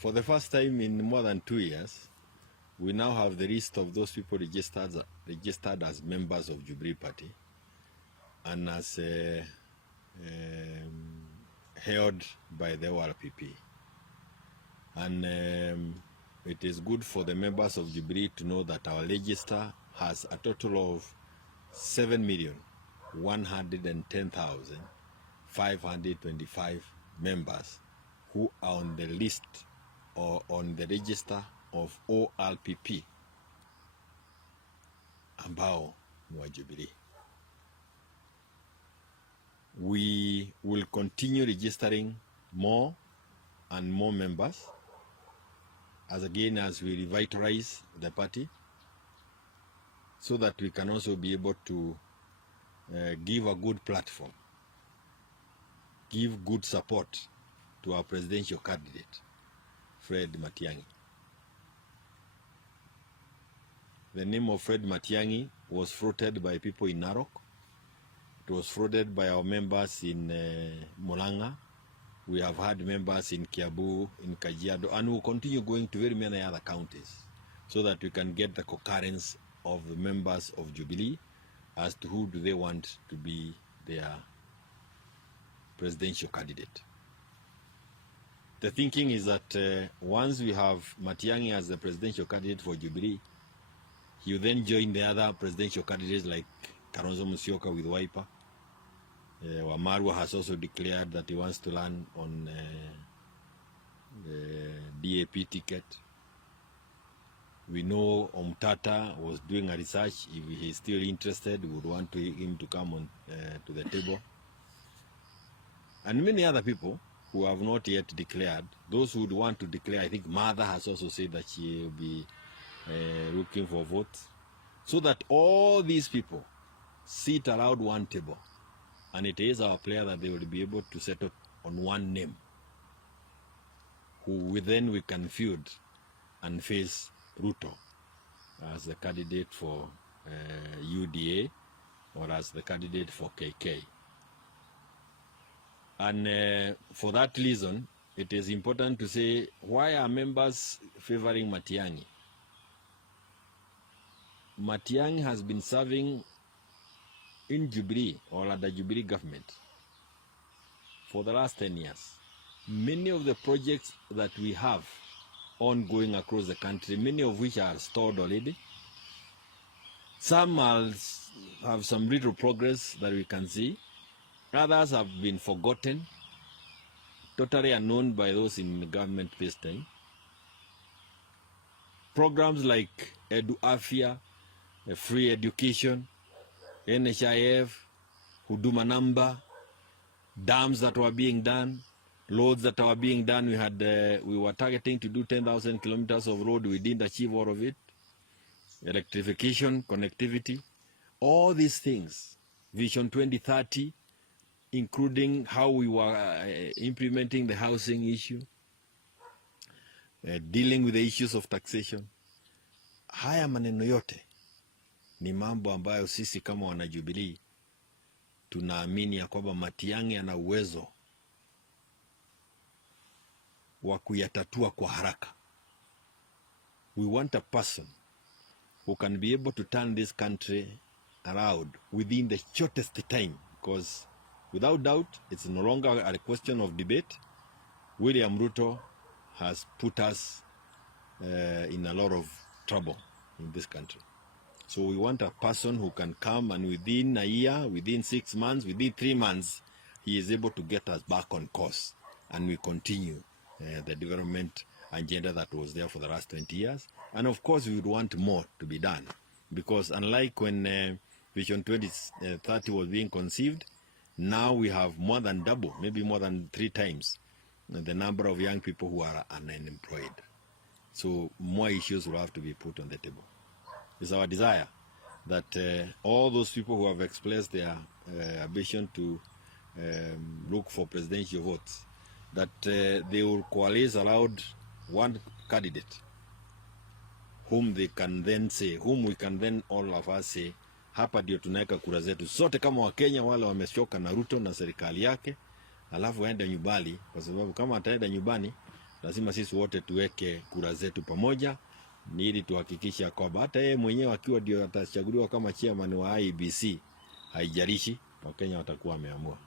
For the first time in more than 2 years, we now have the list of those people registered as members of Jubilee Party and as held by the ORPP. And it is good for the members of Jubilee to know that our register has a total of 7,110,525 members who are on the list or on the register of ORPP ambao ni wa Jubilee. We will continue registering more and more members as we revitalize the party, so that we can also be able to give a good platform, give good support to our presidential candidate, Fred Matiang'i. The name of Fred Matiang'i was floated by people in Narok. It was floated by our members in Murang'a. We have had members in Kiambu, in Kajiado, and we will continue going to very many other counties so that we can get the concurrence of the members of Jubilee as to who do they want to be their presidential candidate. The thinking is that once we have Matiang'i as the presidential candidate for Jubilee, he will then join the other presidential candidates like Kalonzo Musyoka with Wiper. Wamarwa has also declared that he wants to run on the DAP ticket. We know Omtata was doing a research. If he is still interested, we would want him to come on to the table. And many other people who have not yet declared. Those who would want to declare, I think Mother has also said that she will be looking for votes. So that all these people sit around one table. And it is our prayer that they will be able to settle on one name, who then we can field and face Ruto as the candidate for UDA or as the candidate for KK. And for that reason, it is important to say, why are members favoring Matiang'i? Matiang'i has been serving in Jubilee or under Jubilee government for the last 10 years. Many of the projects that we have ongoing across the country, many of which are stored already. Some have some little progress that we can see. Others have been forgotten, totally unknown by those in the government this time. Programs like Edu Afya, free education, NHIF, Huduma number, dams that were being done, roads that were being done. We were targeting to do 10,000 kilometers of road. We didn't achieve all of it. Electrification, connectivity, all these things. Vision 2030, including how we were implementing the housing issue, dealing with the issues of taxation. Haya maneno yote ni mambo ambayo sisi kama wana Jubilee tunaamini ya kwamba Matiang'i ana uwezo wa kuyatatua kwa haraka. We want a person who can be able to turn this country around within the shortest time, because without doubt, it's no longer a question of debate. William Ruto has put us in a lot of trouble in this country. So we want a person who can come and within a year, within 6 months, within 3 months, he is able to get us back on course. And we continue the development agenda that was there for the last 20 years. And of course, we would want more to be done. Because unlike when Vision 2030 was being conceived, now we have more than double, maybe more than 3 times the number of young people who are unemployed. So more issues will have to be put on the table. It's our desire that all those people who have expressed their ambition to look for presidential votes, that they will coalesce around one candidate whom we can then all of us say, hapa ndio tunaweka kura zetu sote kama Wakenya wale wamechoka na Ruto na serikali yake, alafu waende nyumbani, kwa sababu kama ataenda nyumbani lazima sisi wote tuweke kura zetu pamoja, ni ili tuhakikisha kwamba hata yeye mwenyewe akiwa ndio atachaguliwa kama chairman wa IEBC, haijalishi Wakenya watakuwa wameamua.